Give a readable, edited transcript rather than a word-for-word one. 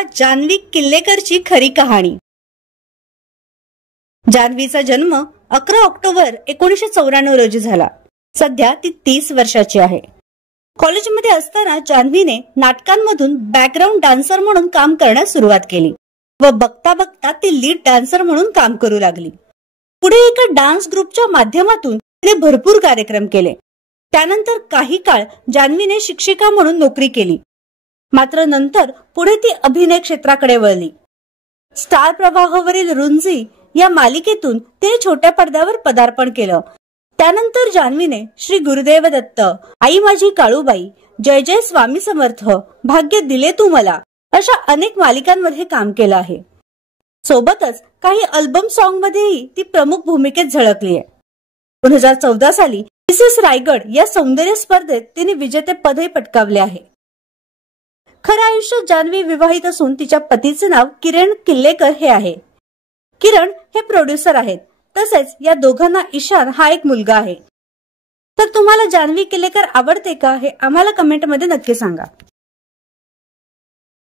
ऐका जान्हवी किल्लेकरची खरी कहाणी। जान्हवीचा जन्म 11 ऑक्टोबर 1994 रोजी झाला। सध्या ती 30 वर्षाची आहे। कॉलेजमध्ये असताना जान्हवीने नाटकांमधून बॅकग्राऊंड डान्सर म्हणून काम करण्यास सुरुवात केली व बघता बघता ती लीड डान्सर म्हणून काम करू लागली। पुढे एका डान्स ग्रुपच्या माध्यमातून तिने भरपूर कार्यक्रम केले। त्यानंतर काही काळ जान्हवीने शिक्षिका म्हणून नोकरी केली। मात्र नंतर पुढे ती अभिनय क्षेत्राकडे वळली। स्टार प्रवाहावरील रुंजी या मालिकेतून तिने छोट्या पडद्यावर पदार्पण केलं। त्यानंतर जान्हवीने श्री गुरुदेव दत्त, आई माझी काळूबाई, जय जय स्वामी समर्थ, भाग्य दिले तू मला अशा अनेक मालिकांमध्ये काम केलं आहे। सोबतच काही अल्बम सॉन्ग मध्येही ती प्रमुख भूमिकेत झळकली आहे। 2014 साली मिसेस रायगड या सौंदर्य स्पर्धेत तिने विजेतेपदही पटकावले आहे। खऱ्या आयुष्यात जान्हवी विवाहित असून तिच्या पतीचे नाव किरण किल्लेकर हे आहे। किरण हे प्रोड्युसर आहेत। तसेच या दोघांना ईशान हा एक मुलगा आहे। तर तुम्हाला जान्हवी किल्लेकर आवडते का हे आम्हाला कमेंट मध्ये नक्की सांगा।